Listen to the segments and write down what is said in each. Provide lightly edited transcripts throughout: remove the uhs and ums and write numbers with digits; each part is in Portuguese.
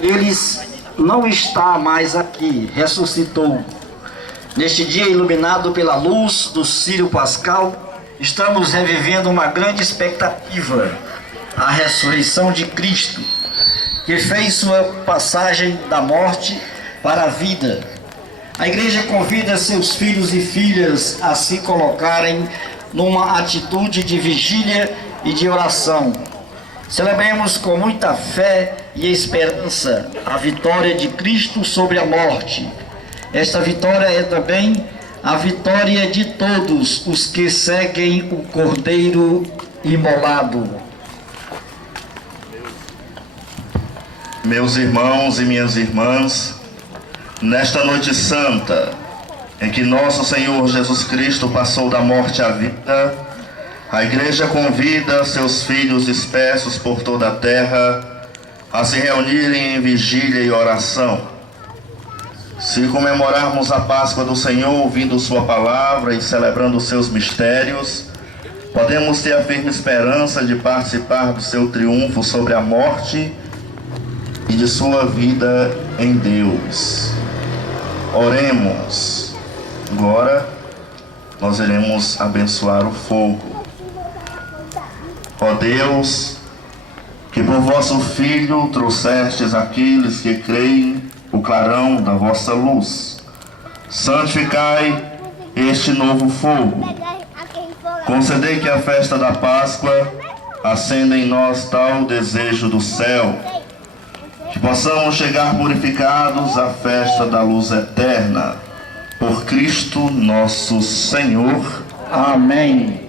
Ele não está mais aqui, ressuscitou. Neste dia iluminado pela luz do Círio Pascal, estamos revivendo uma grande expectativa, a ressurreição de Cristo, que fez sua passagem da morte para a vida. A igreja convida seus filhos e filhas a se colocarem numa atitude de vigília e de oração. Celebremos com muita fé e esperança a vitória de Cristo sobre a morte. Esta vitória é também a vitória de todos os que seguem o Cordeiro imolado. Meus irmãos e minhas irmãs, nesta noite santa, em que nosso Senhor Jesus Cristo passou da morte à vida, a igreja convida seus filhos dispersos por toda a terra a se reunirem em vigília e oração. Se comemorarmos a Páscoa do Senhor ouvindo sua palavra e celebrando seus mistérios, podemos ter a firme esperança de participar do seu triunfo sobre a morte e de sua vida em Deus. Oremos. Agora nós iremos abençoar o fogo. Ó Deus, que por vosso Filho trouxestes aqueles que creem o clarão da vossa luz, santificai este novo fogo. Concedei que a festa da Páscoa acenda em nós tal desejo do céu, que possamos chegar purificados à festa da luz eterna. Por Cristo nosso Senhor. Amém.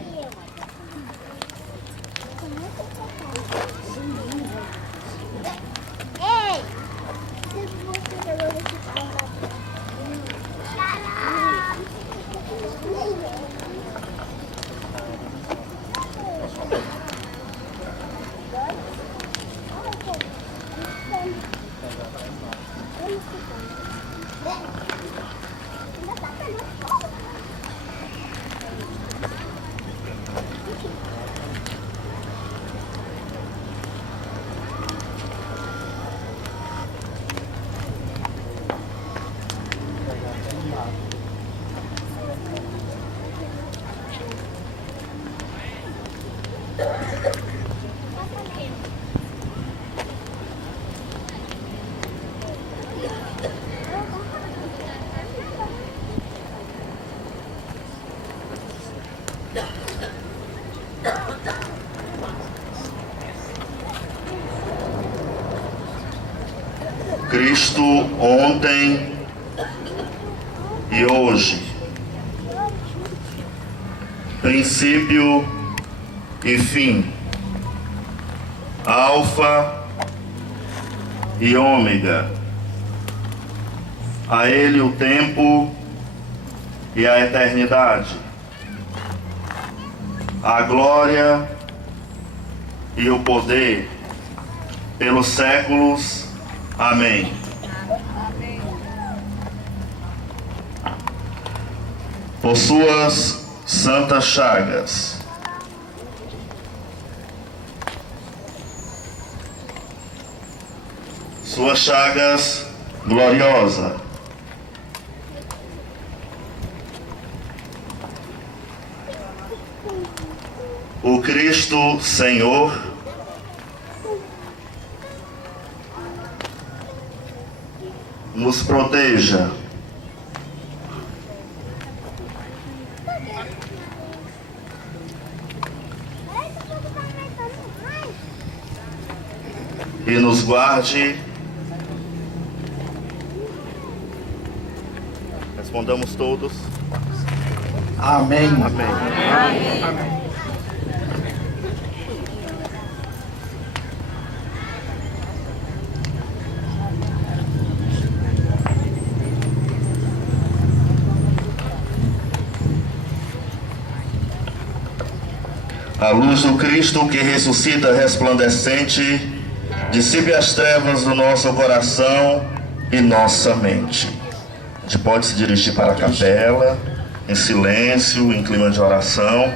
Cristo ontem e hoje, princípio e fim, Alfa e Ômega, a Ele o tempo e a eternidade, a glória e o poder pelos séculos. Amém. Por suas santas chagas, suas chagas gloriosas, o Cristo Senhor nos proteja. E nos guarde. Respondamos todos. Amém. Amém. Amém. A luz do Cristo que ressuscita resplandecente, dissipe as trevas do nosso coração e nossa mente. A gente pode se dirigir para a capela, em silêncio, em clima de oração.